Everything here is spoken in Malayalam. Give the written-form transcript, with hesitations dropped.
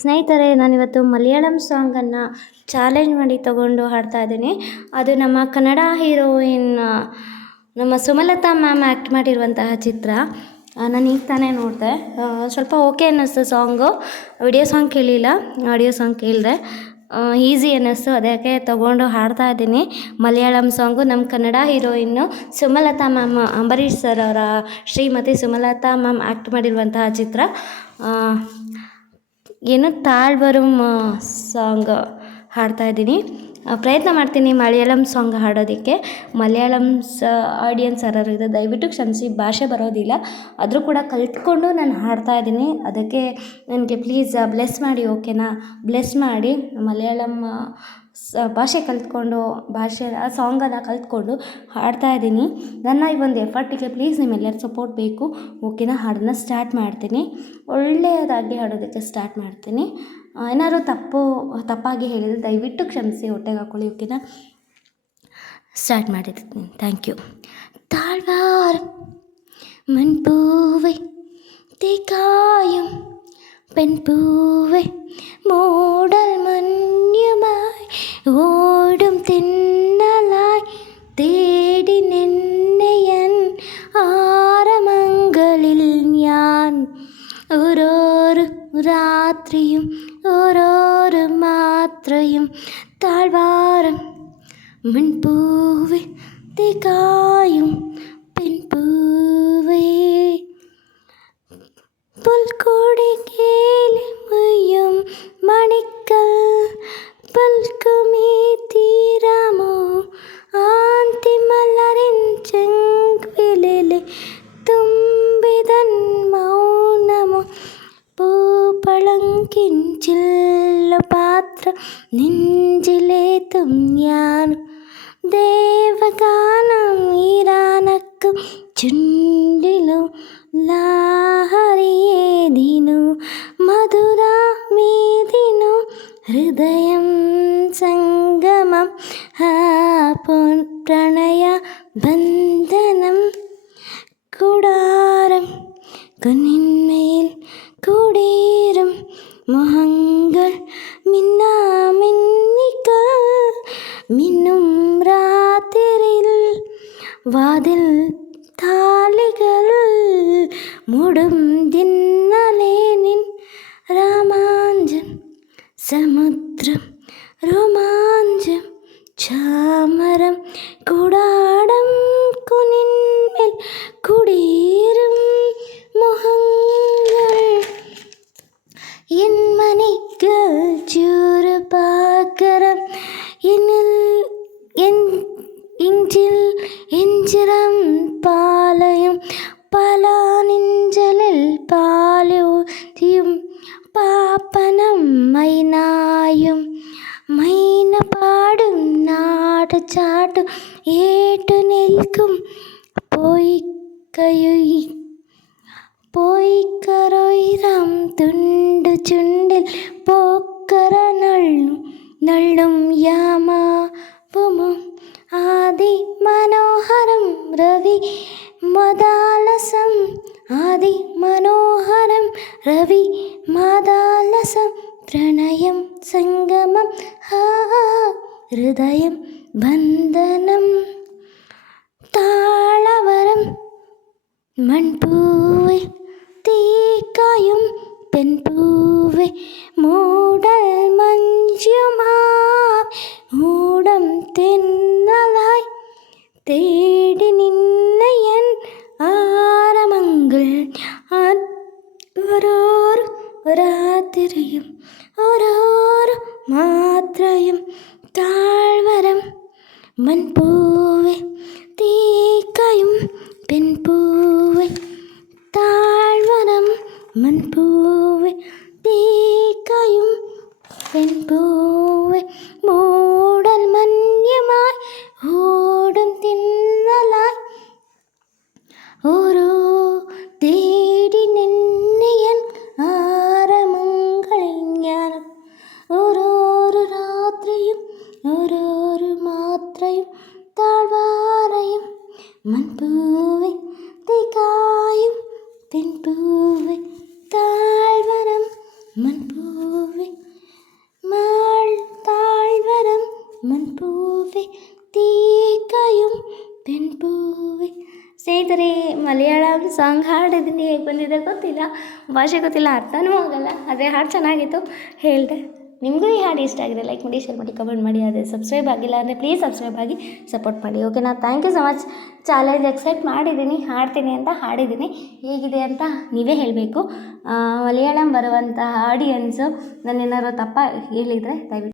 ಸ್ನೇಹಿತರೆ, ನಾನಿವತ್ತು ಮಲಯಾಳಂ ಸಾಂಗನ್ನು ಚಾಲೆಂಜ್ ಮಾಡಿ ತಗೊಂಡು ಹಾಡ್ತಾ ಇದ್ದೀನಿ. ಅದು ನಮ್ಮ ಕನ್ನಡ ಹೀರೋಯಿನ್ ನಮ್ಮ ಸುಮಲತಾ ಮ್ಯಾಮ್ ಆ್ಯಕ್ಟ್ ಮಾಡಿರುವಂತಹ ಚಿತ್ರ. ನಾನು ಈಗ ತಾನೇ ನೋಡಿದೆ, ಸ್ವಲ್ಪ ಓಕೆ ಅನ್ನಿಸ್ತು ಸಾಂಗು. ವಿಡಿಯೋ ಸಾಂಗ್ ಕೇಳಿಲ್ಲ, ಆಡಿಯೋ ಸಾಂಗ್ ಕೇಳಿದೆ. ಈಸಿ ಅನ್ನಿಸ್ತು, ಅದಕ್ಕೆ ತೊಗೊಂಡು ಹಾಡ್ತಾ ಇದ್ದೀನಿ. ಮಲಯಾಳಂ ಸಾಂಗು ನಮ್ಮ Kannada heroine Sumalatha ma'am, Ambareesh sir ಅವರ ಶ್ರೀಮತಿ ಸುಮಲತಾ ಮ್ಯಾಮ್ ಆ್ಯಕ್ಟ್ ಮಾಡಿರುವಂತಹ ಚಿತ್ರ. ಏನು ತಾಳ್ವರಂ ಸಾಂಗ್ ಹಾಡ್ತಾಯಿದ್ದೀನಿ. ಪ್ರಯತ್ನ ಮಾಡ್ತೀನಿ ಮಲಯಾಳಂ ಸಾಂಗ್ ಹಾಡೋದಕ್ಕೆ. ಮಲಯಾಳಮ್ಸ್ ಆಡಿಯನ್ಸ್ ಯಾರಾದ್ರು ಇದೆ ದಯವಿಟ್ಟು ಕ್ಷಮಿಸಿ, ಭಾಷೆ ಬರೋದಿಲ್ಲ, ಆದರೂ ಕೂಡ ಕಲಿತ್ಕೊಂಡು ನಾನು ಹಾಡ್ತಾಯಿದ್ದೀನಿ. ಅದಕ್ಕೆ ನನಗೆ ಪ್ಲೀಸ್ ಬ್ಲೆಸ್ ಮಾಡಿ, ಓಕೆನಾ? ಬ್ಲೆಸ್ ಮಾಡಿ. ಮಲಯಾಳಂ ಭಾಷೆ ಕಲಿತ್ಕೊಂಡು ಆ ಸಾಂಗನ್ನು ಕಲಿತ್ಕೊಂಡು ಹಾಡ್ತಾಯಿದ್ದೀನಿ. ನನ್ನ ಈ ಒಂದು ಎಫರ್ಟಿಗೆ ಪ್ಲೀಸ್ ನಿಮ್ಮೆಲ್ಲರ ಸಪೋರ್ಟ್ ಬೇಕು, ಓಕೆನಾ? ಹಾಡನ್ನು ಸ್ಟಾರ್ಟ್ ಮಾಡ್ತೀನಿ. ಒಳ್ಳೆಯದಾಗಿ ಹಾಡೋದಕ್ಕೆ ಸ್ಟಾರ್ಟ್ ಮಾಡ್ತೀನಿ. ಏನಾದ್ರು ತಪ್ಪಾಗಿ ಹೇಳಿದರೆ ದಯವಿಟ್ಟು ಕ್ಷಮಿಸಿ, ಹೊಟ್ಟೆಗೆ ಹಾಕ್ಕೊಳ್ಳಿ, ಓಕೆನಾ? ಸ್ಟಾರ್ಟ್ ಮಾಡಿರ್ತೀನಿ. Thank you. தாழ்வாரம் மண் பூவை தேக்காயும் பெண் பூவை மூடல் மன்யமாய் ஓடும் தென்னலாய் தேடி நின்னையன் ആരമംഗളിൽ ഞാൻ ഓരോരു രാത്രിയും ഓരോരു മാത്രയും താഴ്വാരം മൺപൂവേ തേക്കായും പെൺപൂവേ പുൽക്കൂടി കേലി മുയ്യും മണിക്കൽ പൽക്കുമീ തീരാമോ ആന്തിമലരിൻ ചെങ്കുവിളിലെ തുമ്പിതൻ മൗനമോ പൂപ്പളങ്കിൻ ചില്ലപാത്രം നെഞ്ചിലേത്തും ഞാൻ ദേവഗാനം ഈരാനക്കും ചുണ്ടിലോ ലാഹരിയേതിനു മധുരമേതിനു ഹൃദയം സംഗമം പ്രണയ ബന്ധനം കൂടാരം കുന്നിന്മേൽ കൂടേറും മുഖങ്ങൾ മിന്നാമിന്നിക്കൾ മിന്നും രാത്രിയിൽ വാതിൽ താലികൾ മൂടും ദിന്നലേ നിൻ രാമാഞ്ചം സമുദ്രം രോമാഞ്ചം ചാമരം കൂടാടം കുനിന്മേൽ കുടീരും മുഖങ്ങൾ എൻ മണികൾ ചൂറുപാക്കരം ഇഞ്ചിൽ എഞ്ചിറം പാലയും പലാനിഞ്ചലിൽ പാലൂതിയും പാപ്പനം മൈനായും മൈന പാടും നാട് ചാട്ടും ഏട്ടു നിൽക്കും പോയിക്കറൊയിരം തുണ്ടു ചുണ്ടിൽ പോക്കറ നള്ളും യാമാവുമോ ആദി മനോഹരം രവി മദാലസം ആദി മനോഹരം രവി മദാലസം പ്രണയം സംഗമം ഹൃദയം ബന്ധനം താളവരം മൺപൂവേ തീക്കായും പെൺപൂവേ മൂടൽ മഞ്ജുമായി മൂടം തെന്നലായി തേടി നിന്നയൻ ആരമംഗൾ ഓരോരോ രാത്രിയും ഓരോരോ മാത്രയും താഴ്വരം മൺപൂവേ തീക്കായും പെൺപൂവേ താഴ്വരം മൺപൂവേ തീക്കായും പെൺപൂവേ മൂടൽ മന്യമായി ഓടും തിന്നലായി ഓരോ തേടി നിന്നെയൻ ആരമംഗളിൽ ഞാൻ ഓരോരോ രാത്രിയും ഓരോരോ മാത്രയും താഴ്വാരയും മൺപൂവേ തേക്കായും പെൺപൂവേ താഴ്വരം മൺപൂവേ ಮನ್ಪೂವೆ ತೀಕಾಯುಂ ಪೆನ್ಪೂವೆ. ಸ್ನೇಹಿತರೆ, ಮಲಯಾಳಂ ಸಾಂಗ್ ಹಾಡಿದ್ದೀನಿ, ಹೇಗೆ ಬಂದಿದೆ ಗೊತ್ತಿಲ್ಲ, ಭಾಷೆ ಗೊತ್ತಿಲ್ಲ, ಅರ್ಥನೂ ಆಗಲ್ಲ, ಆದರೆ ಹಾಡು ಚೆನ್ನಾಗಿತ್ತು, ಹೇಳಿದೆ. ನಿಮಗೂ ಈ ಹಾಡು ಇಷ್ಟ ಆಗಿದೆ ಲೈಕ್ ಮಾಡಿ, ಶೇರ್ ಮಾಡಿ, ಕಮೆಂಟ್ ಮಾಡಿ. ಅದೇ ಸಬ್ಸ್ಕ್ರೈಬ್ ಆಗಿಲ್ಲ ಅಂದರೆ ಪ್ಲೀಸ್ ಸಬ್ಸ್ಕ್ರೈಬ್ ಆಗಿ ಸಪೋರ್ಟ್ ಮಾಡಿ. ಓಕೆನಾ? Thank you so much. Challenge accept ಮಾಡಿದ್ದೀನಿ, ಹಾಡ್ತೀನಿ ಅಂತ ಹಾಡಿದ್ದೀನಿ. ಹೇಗಿದೆ ಅಂತ ನೀವೇ ಹೇಳಬೇಕು. ಮಲಯಾಳಂ ಬರುವಂತಹ ಆಡಿಯನ್ಸು ನನ್ನೇನಾದ್ರು ತಪ್ಪ ಹೇಳಿದರೆ ದಯವಿಟ್ಟು